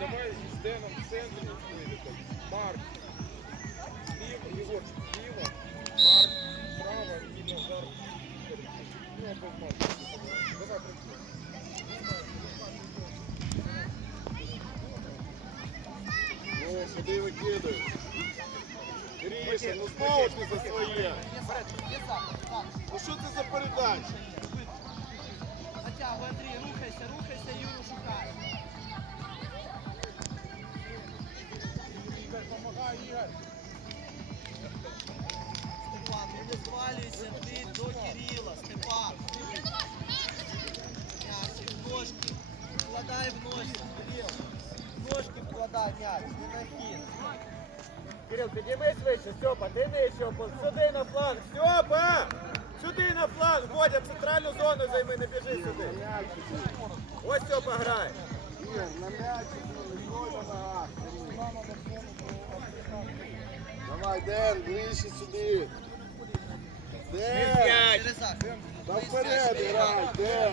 давай з Деном в центрі вийдете. Марк. Зліва, Єгорчик, зліва. Марк справа і Назар. Ну, або Марк. Давай працюй. Ну, куди викидаєш? Гріша, ну знову ти за своє. Ну що це за передача? Затягуй, Андрій, рухайся, рухайся, Юру шукай. Степан, ну не звалюйся ти до Кирила, Степан. Ножки. Вкладай в ножки, Кирил. Ножки вкладай м'яч, не на хід. Кирил, підійми швидше, Степа, ти нижче, сюди на фланг, Степа! Сюди на фланг, Водя, центральну зону займи, не біжи сюди. Ось Степа грає. Ігор, на м'ячі, на ногах. Давай, Ден, ближче сюди. Ден, та вперед грай, Ден.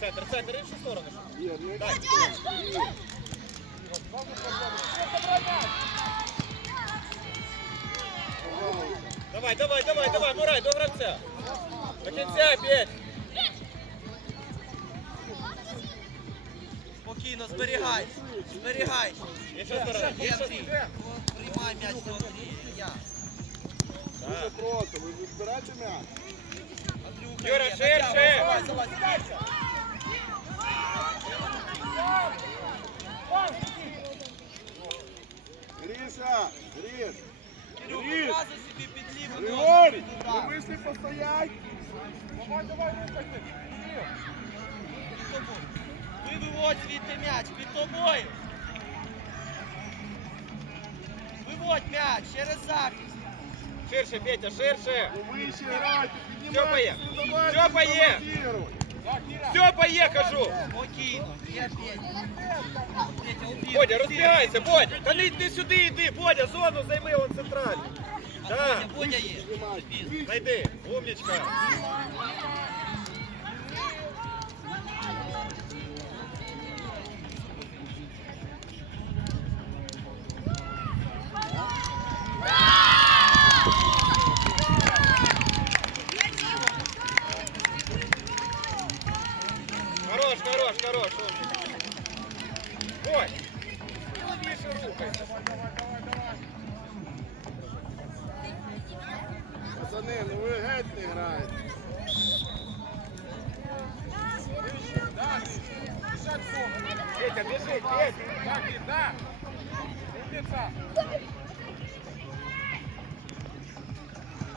Центр, центр, іншу сторону. Ігор, не Дай. Ігор. Давай, давай, давай, давай, Мурай, до гравця. До кінця, Петь. Спокійно, зберігай. Зберігай. Інша сторона, Є інша Андрій. Приймай м'яч до Андрія. Дуже просто, ви відбирайте м'яч. Юра, ширше. Гріша, Гріш. Гріш. одразу собі під ліву Григорій, ви вийшли постоять. Давай, давай, рухайте. Під тобою. Ви виводь звідти м'яч, під тобою. Виводь м'яч через захист. Ширше, Петя, ширше. Ну вище грайте, Стьопа є. піднімайтеся, ну давайте. Стьопа є. командируй. Степа є, кажу. Спокійно. Є. Петя. Бодя, розбігайся, Бодя. Та не йди сюди, йди, Бодя, зону займи, он центральну. А Да. Бодя, є. Найди, умничка.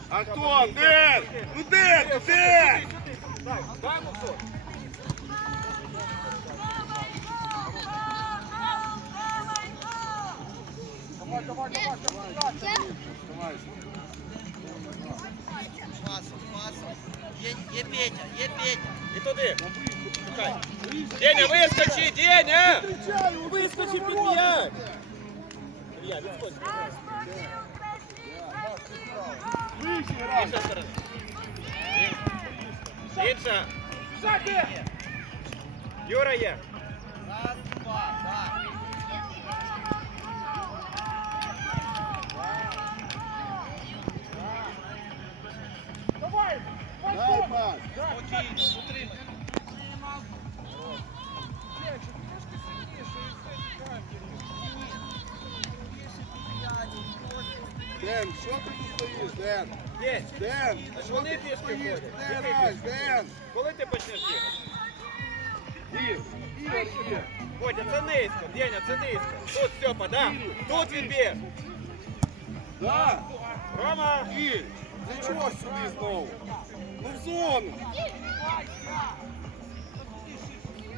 А хто? Ден? Ну Ден, ну Дай, мусор. Давай, давай, давай, давай. Давай. Пасом, пасом. Є, є Петя, є Петя. І туди. Шукай. Деня, вискочи, Деня! Вискочи під м'яч! Илья, відскочи. Інша сторона. Інша. Юра є. Раз, два, так. Давай! Дай пас. Спокійно, утримай. Денчик, трошки сильніше і все, Ден, що ти тут стоїш, Ден? Ден, що ти тут стоїш? Де граєш. Ден? Коли ти почнеш бігати? Ігор, Ігор є. Бодя, це низько. Деня, це низько. Тут Степа, да? Тут відбір. Да. Рома. Ігор, для чого сюди знову? Ну в зону.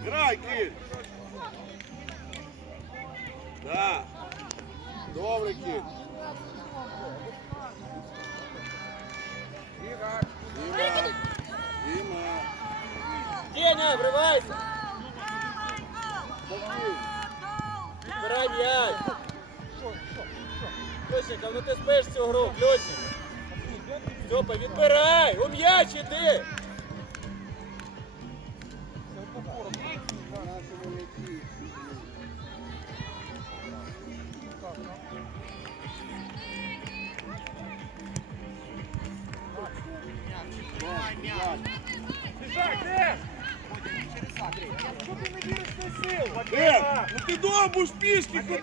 Грай, Кір. Да. Добре, Кір. Деня, вривайся. Збирай м'яч. Ну ти спиш цю гру, ключник. Степа, відбирай, у м'яч іди.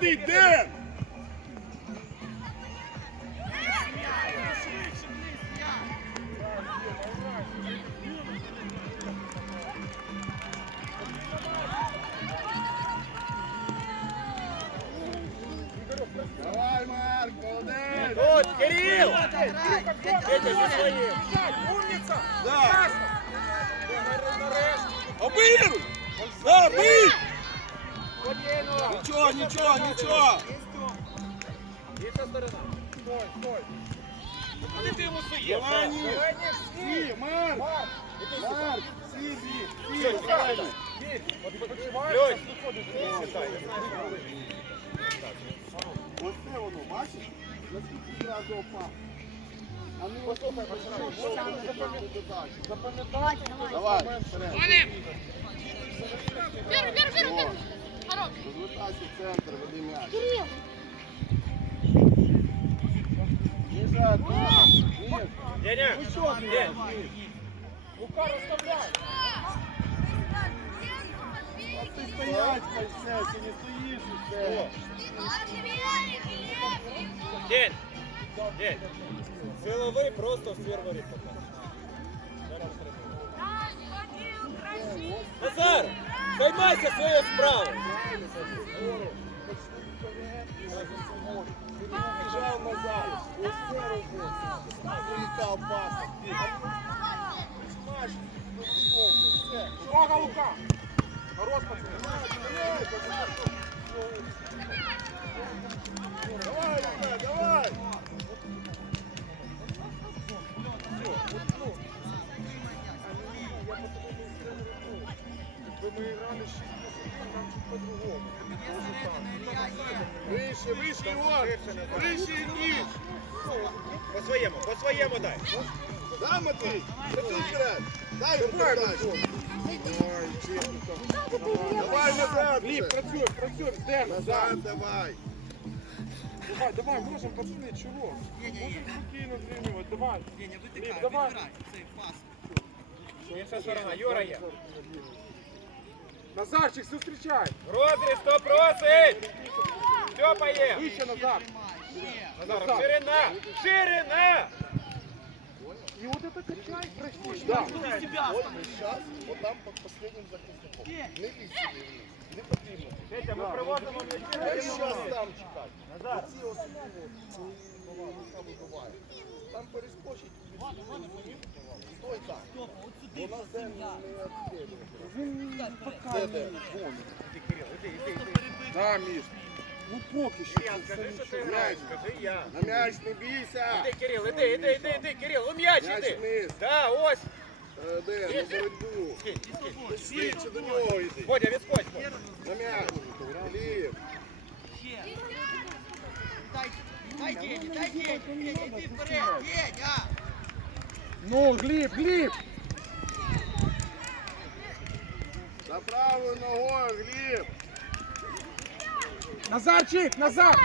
Ходити, Ден! Давай, Марк, молодець! Тут, Кирил! Грай, Вітя, зі своїм. Біжай, умниця! Да. Обируй! Да, бий! Спокійно! Нічого, нічого. Стой, стой! Куди ти йому суєш? Давай, ні. Сі, Марк! Марк! Марк, сі, сі, сі, правильно! От відпочиваєш. Ось це воно, бачиш? Наскільки зразу опав. А ну Послухай, починай. запам'ятай? запам'ятай? Давай, вперед. Розвертайся в центр, веди м'яч. Кирилл. Ніжа, ніж, ніж. Деня, Ну що ти? День. Лука розставляй. А ти стоять, хай все, ти не стоїш і все. День. День. Силовий просто в свір воріт. Назар, займайся своєю справою. Біжав назад. Це робив. Вилітав пас. Ти. Все. Увага, Лука! Хорош, пацани. Давай, Лука, давай. Ми грали 6 там чуть по-другому. Вище, вище, Ігор. Вище, ніж. По своєму, по своєму дай. Да, Матвій? Працюй вперед. Дай. Давай назад. Гліб, працюй, працюй, здерно. Назад давай. Давай, давай, можемо, пацани, чого? Можемо спокійно зрівнювати, давай. Не Гліб, витикай, відбирай. Цей пас. Інша сторона, Юра є. Назарчик, зустрічай. Розріз, хто просить? Степа є. Вище назад. Ще. Назар, ширина, ширина. І от це качай, простиш. Да. Да. З тебя От останови. зараз, отам під останнім захисником. Не лізь сюди вниз. Не потрібно. Петя, ми приводимо м'ячі. щас там чекати. Назад. Особливо, ці слова вибиває. Там перескочить. Стой там. Стопа, от сюди Вона земля. не відкидує. Він Де, де? не Вон. Да, Міш. Ну поки що. Я, скажи, що ти граєш, скажи я. На м'яч не бійся. Іди, Кирил, іди, іди, іди, іди, Кирил, у м'яч іди. вниз. Да, ось. Де? На боротьбу. Швидше до нього йди. Бодя, відскочь. На м'яч. Гліб. Дай, Дені, дай Дені. Дені, йди вперед. Деня. Ну, Гліб, Гліб. За правою ногою, Гліб. Назарчик, назад.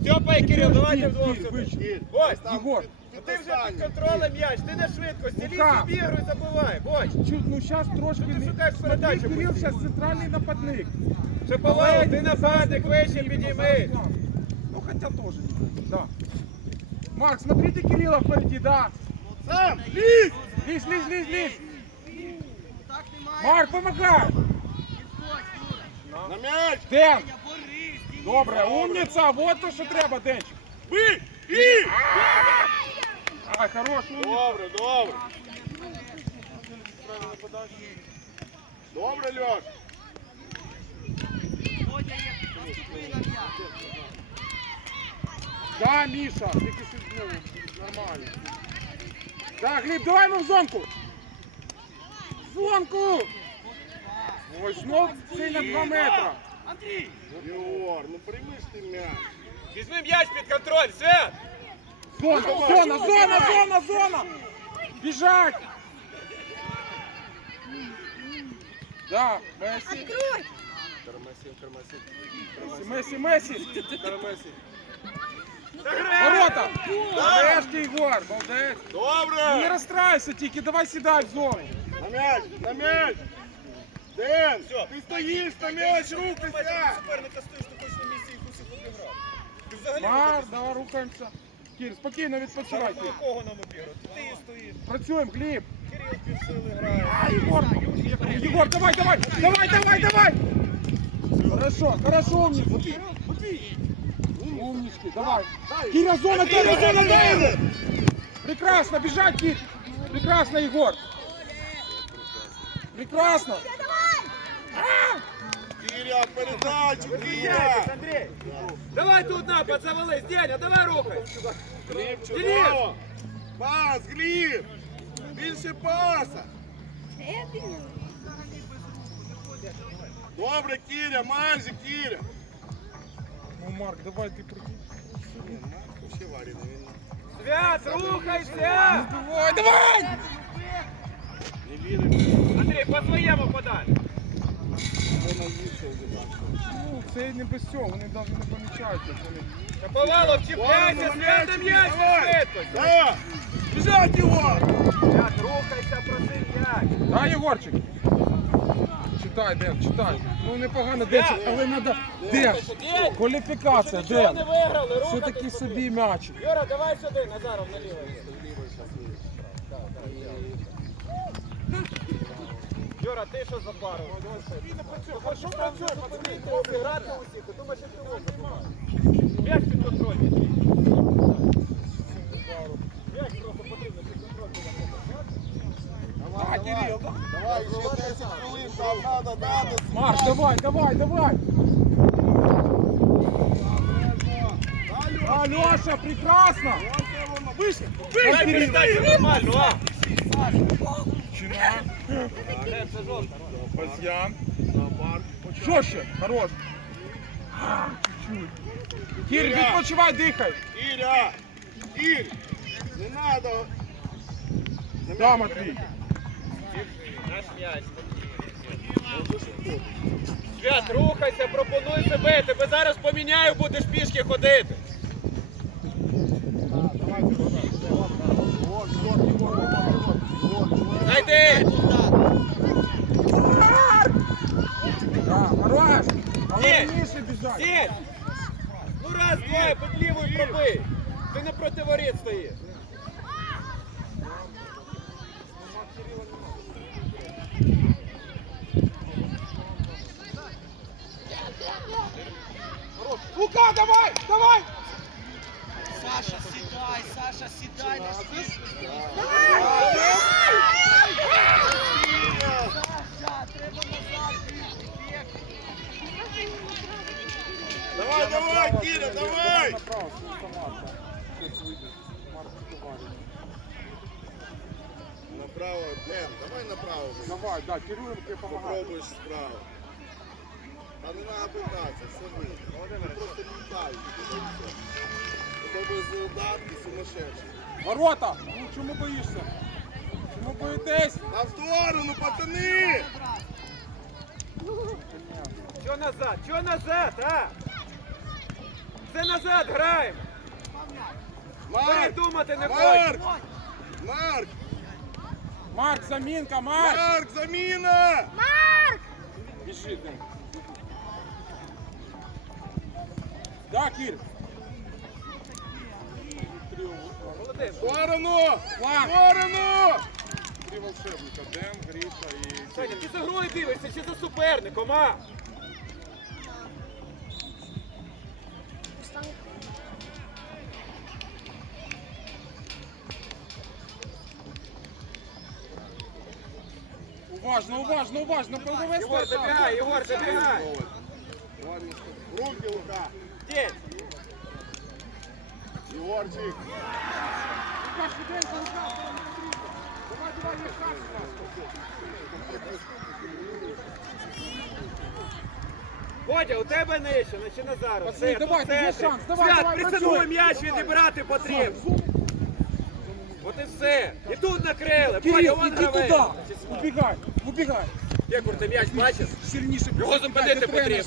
Степа і Кирил, давайте вдвох сюди. Ось. Там Єгор. Ну ти вже під контролем м'яч, ти на швидкості, лізь Лука. обігруй, забивай, Бодь. Чуть, ну зараз трошки Що ти не... шукаєш Смотри, передачу Кирил постійно? зараз центральний нападник. Шаповалов, ти нападник, вище підійми. Ну, хотя тоже. Да. Марк, смотрите Кирилла впереди, да. Сам, лізь! Лезь, лезь, лезь, лезь. Марк, помогай. На м'яч! Ден. Добре, умниця, вот то, що треба, Денчик. Бий! І! А, хорош, умниця. Добре, добре. Добре, Льош. Да, Миша, тільки си- ну, нормально. Да, Гліб, давай ну в зонку. В Зонку! Ой, знов на 2 метра. Андрій. Єгор, ну прийми ж ти м'яч. Візьми м'яч під контроль, Свят. Зона, зона, зона, зона, зона! Бежать! Да, Месси, Кармасин, кармасин. Месси, Месси, Месси. Кармасин. Ворота! Нарешті, Ігор, молодець. Не Добре! розстраюйся тільки, давай сідай в зону. На м'яч, на м'яч! Ден, ти стоїш на м'яч, рухайся! Суперника стоїш, ти хочеш на місці і усіх обіграв. Ти взагалі Мар, да, рухаємося. Кір, спокійно відпочивай, Кір. кого нам обіграти? Ти стоїш, Працюємо, Гліб. Кирил півсили грає. А! Егор, давай, давай! Давай, давай, давай! Хорошо, хорошо, умнички. Умнички, давай. Киря, зона, Киря, зона, дай! Прекрасно, бежать, Кир! Прекрасно, Егор! Прекрасно! Кіря, передачу, Андрій! Давай тут напад, завались, Деня, давай рухай! Чудово! Пас, Гліб! Більше паса! Добре, Кіря, майже, Кіря! Ну, Марк, давай ты прыгни. Ні, Марко ще варіний, він Свят, рухайся! Давай, давай! не вірить. Андрій, по своєму подай! Вона вийшов вже Ну, це не без цього, вони навіть не помічають, як вони. Шаповалов, чіпляйся, свят на м'яч, швидко! Да! Біжать його! Свят, рухайся, проси м'яч! Да, Єгорчик? Читай, Ден, читай. Ну непогано, Ден, але треба. Ден, кваліфікація, Ден. виграли, Все таки собі м'ячик. Юра, давай сюди, Назаров наліво. Юра, ти що за пару? Ну, хоч що працює, пацани, ти грати усіх, ти думаєш, що ти забуваєш. М'яч під контроль. М'яч просто потрібно під контроль. Давай, Кирил, да. Давай, ще 10 хвилин, там треба дати. Марк, давай, давай, давай. Алеша, прекрасно. Вийшли! Дай передачу нормально, а! Чина. Це жовто. Базян. Жорстче, хорош. Чуть-чуть. Кир, відпочивай, дихай. Іря! Ір! Не треба! Да, Матвій. Свят, рухайся, пропонуй себе. Тебе зараз поміняю, будеш пішки ходити. Зайди! Хорош. Сідь! Ну раз, два, під лівою пробий. Ти не проти воріт стоїш. Лука, давай, давай. Саша, сідай, Саша, сідай на стіл. Саша, треба назад. Давай, давай, Кіря, давай! Направо. Марк, давай. Направо, Ден, давай направо. Давай, да, Кирилл тебе помогает. Попробуєш справа. Та не треба питатися, все. Вони просто літають. У тебе задатки сумасшедші. Ворота! Ну чому боїшся? Чому боїтесь? На сторону, пацани! Чо назад? Чо назад, а? Це назад граємо. Марк! Передумати не Марк! хочеш. Марк! Марк, замінка, Марк! Марк, заміна! Біжи, Ден. Молодець. В сторону! Сторону! Три волшебника, Ден, Гриша і... Саня, ти за грою дивишся чи за суперником, а? Уважно, уважно, уважно, полове Єгор, забігай, Єгор, забігай. Руки, Лука! Єгорчик! Давай, давай, не хасти Водя, у тебе нижче, наче Назару. Пацани, Все, давай, є шанс, давай, Свят, давай, працюй. м'яч відібрати потрібно. От і все. І тут накрили. Водя, Кирилл, іди туди! Убігай, убігай! Єгор, ти м'яч бачиш? Сильніше. Його зупинити потрібно.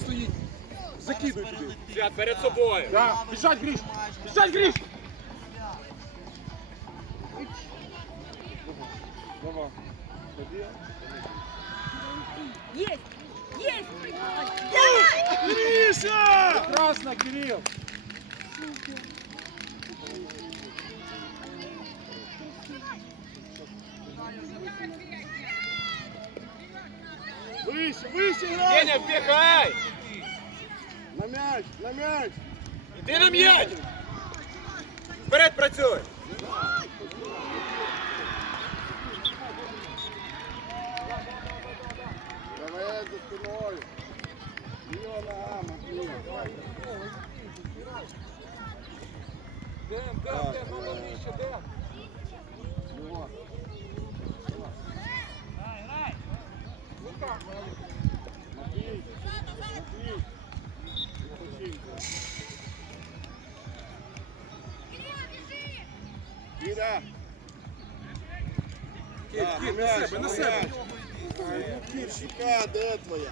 стоїть. закидуй туди. Свят, перед собою. Да, біжать, Гріш! Біжать, Гріш! Давай. Ходи. Есть! Есть! Гриша! Прекрасно, Кирилл! Вище, вище грай! Деня, вбігай! На м'яч, на м'яч! Іди на м'яч! Вперед працюй! Давай за спиною. Ліва нога, Матвій. Ден, Ден, Ден, надо нижче, Ден! Ліва. Ну так, молодець. Матвій, Матвій. Кіра. Кір, Кір, на себе, на себе! Ну, Кір, щека, де твоя?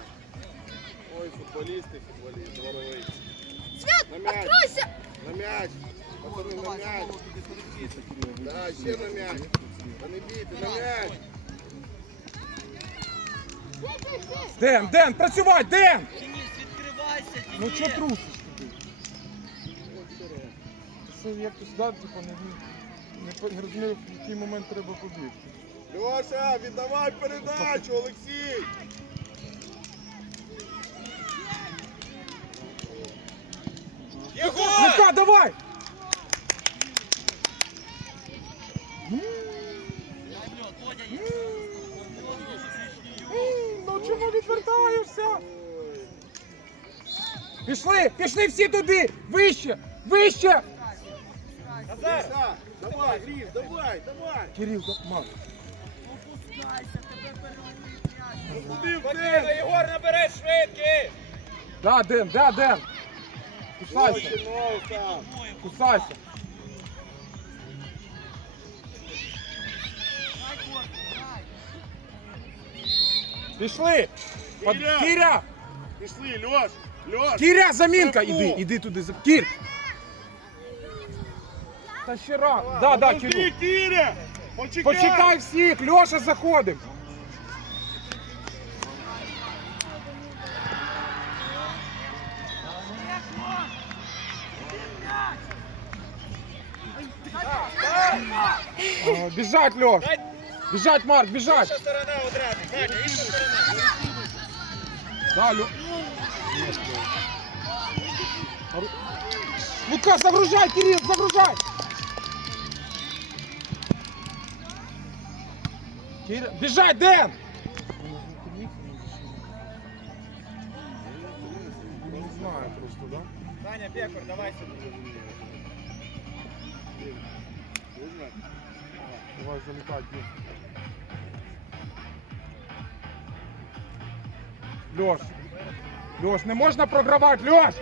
Ой, футболісти, футболіст, дворовий. Свят, откройся! На м'яч. Пацани, на м'яч. Да, ще на м'яч. Та не бійте, на м'яч. Ден, Ден, працювай, Ден! Ну чого трусиш туди? Це якось, да, типу, не, не, не розумію, в який момент треба побігти. Льоша, віддавай передачу, Олексій. Лука, давай! Ну чому відвертаєшся? Пішли, пішли всі туди! Вище! Вище! Гриша, давай, Гріш, давай, давай. Кирил, Марк. Опускайся, тебе переломить м'яч. Ну? Єгор, набери швидкість! Да, Ден, да, Ден. Кусайся, кусайся. Пішли! Кіря! Пішли, Льош. Кіря, замінка! Штрафу. Іди, іди туди. за- Кір! Та ще раз. Да, да, Подожди, Кирил. Кіря. Почекай. Почекай всіх, Льоша, заходимо. О, Біжать, Льош. Біжать, Марк, біжать. Інша сторона одразу, Саня, інша сторона. Да, Лё... Лука, загружай, Кирилл, загружай! Кирилл, бежай, Дэн! Не знаю просто, да? Саня, Пекар, давай сюди. Давай залетать, Леш. Леш, не можна програвати, Леш!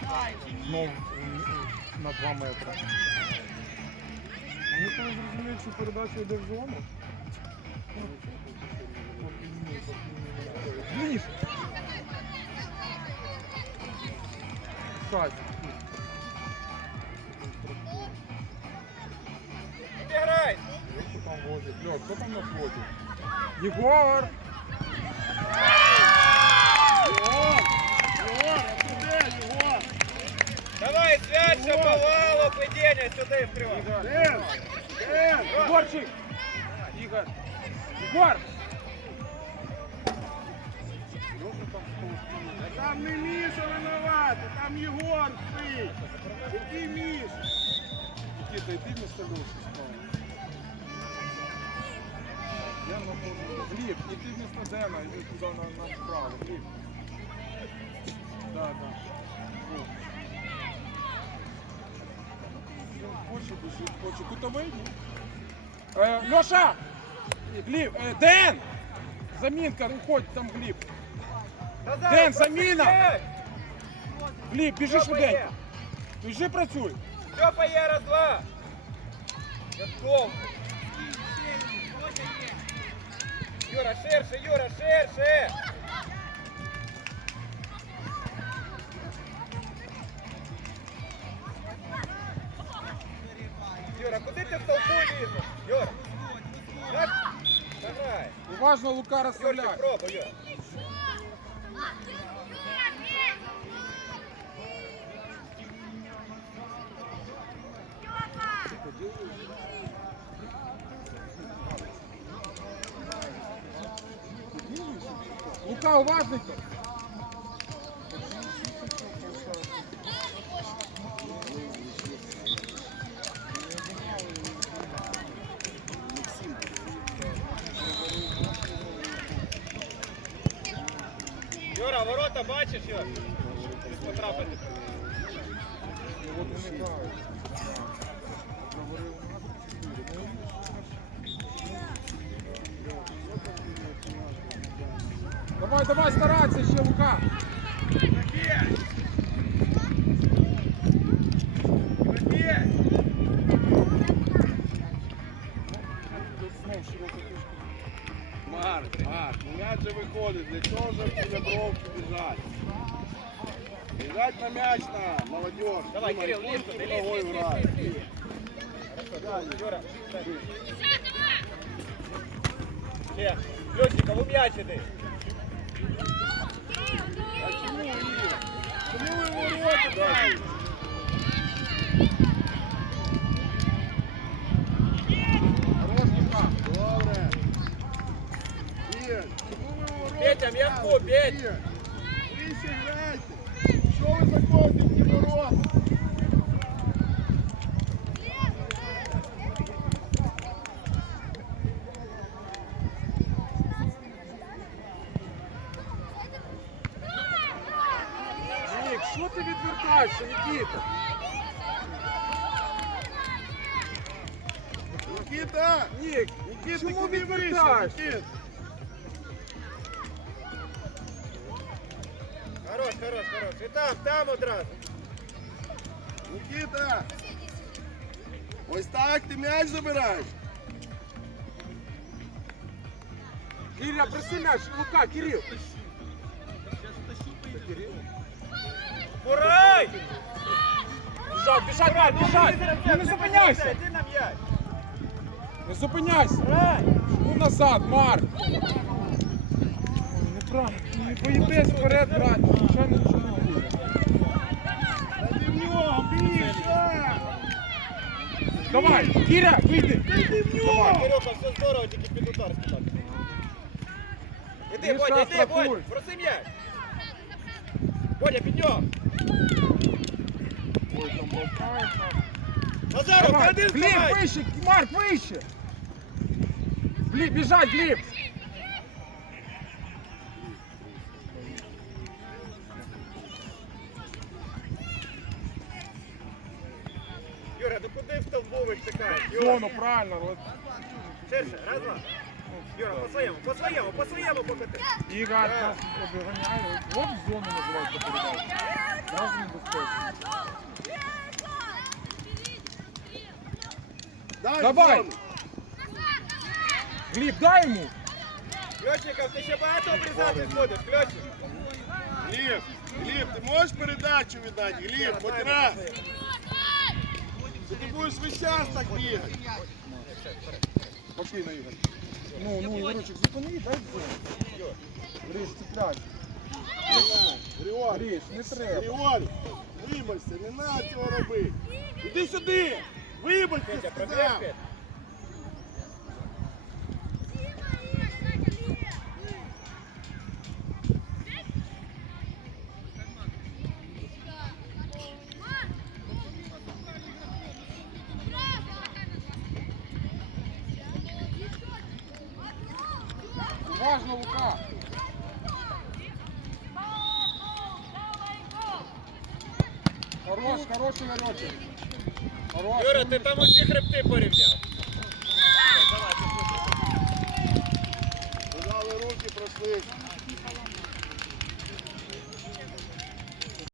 Деня, допомагай, Денис. Знов м, на 2 метри. Ніхто не зрозуміє, чи передача йде в зону. Ніж! Кстати. Підіграй! Хто там возить? Льох, хто там нас возить? Єгор! Єгор, Давай, Свят, Шаповалов і Деня сюди вкривай. Ден, Ден. Егорчик! Ігор! Егор! Там не Міша винувати, там Єгор стоїть. Який Міша? Никита, иди вместо Леши спал. Я на полу. Глеб, иди вместо Дэна, иди туда на, направо. Глеб. Да, да. Вот. Хоче бежит, хоче. Кутовий? Э, Леша! Глеб, э, Дэн! Заминка, уходь, там Глеб. Дэн, заміна! Глеб, біжи швиденько. Біжи, працюй. Степа є, раз, два. Готов. Юра, ширше, Юра, ширше. Уважно Лука Юр. Лука, уважненько. Ну, Давай, давай, старайся ще, Лука. Петя, м'яку, даєте? что Ігор, Ви ще грайте. Що ви заходите в ворота? забираєш. Киря, проси м'яч, Лука, Кирил. Бурай! Біжать, біжать, Марк, біжать. Ну не зупиняйся. Іди на м'яч. Не зупиняйся. Грай! Ну назад, Марк. Ой, Неправильно. Ну, Не поїдеш вперед грати, звичайно нічого не буде. Та ти в нього, більше! Давай, Кіря, вийди. Ти в нього! Давай, Кирюха, все здорово, тільки під удар скидати. Іди, Міша, Бодя, іди, страхуй. Бодь, проси м'яч. Бодя, під нього. Ой, там болтають. Назаров, Давай, ти один Гліб, вставай. вище, Марк, вище. Гліб, біжать, Гліб. Юра, ну куди в столбових тикаєш? Юра, Зону, правильно. ширше, раз, два. Юра, по своєму, по своєму, по своєму покати. Ігор нас обганяє. От в зону називається передача. Небезпечно. Дай Давай. зону. Гліб, дай йому. Ключников, ти ще багато обрізати будеш, Ключник? Гліб, Гліб, ти можеш передачу віддати? Гліб, хоч раз. Ти будеш весь час так бігати? Спокійно, Ігор. Ну, ну, Ігорочок, зупини, дай зону. Гриш, цепляй. Григорій, Гриш, не треба. Григорій, вибачся, не треба цього робити. Іди сюди, вибачся, сказав.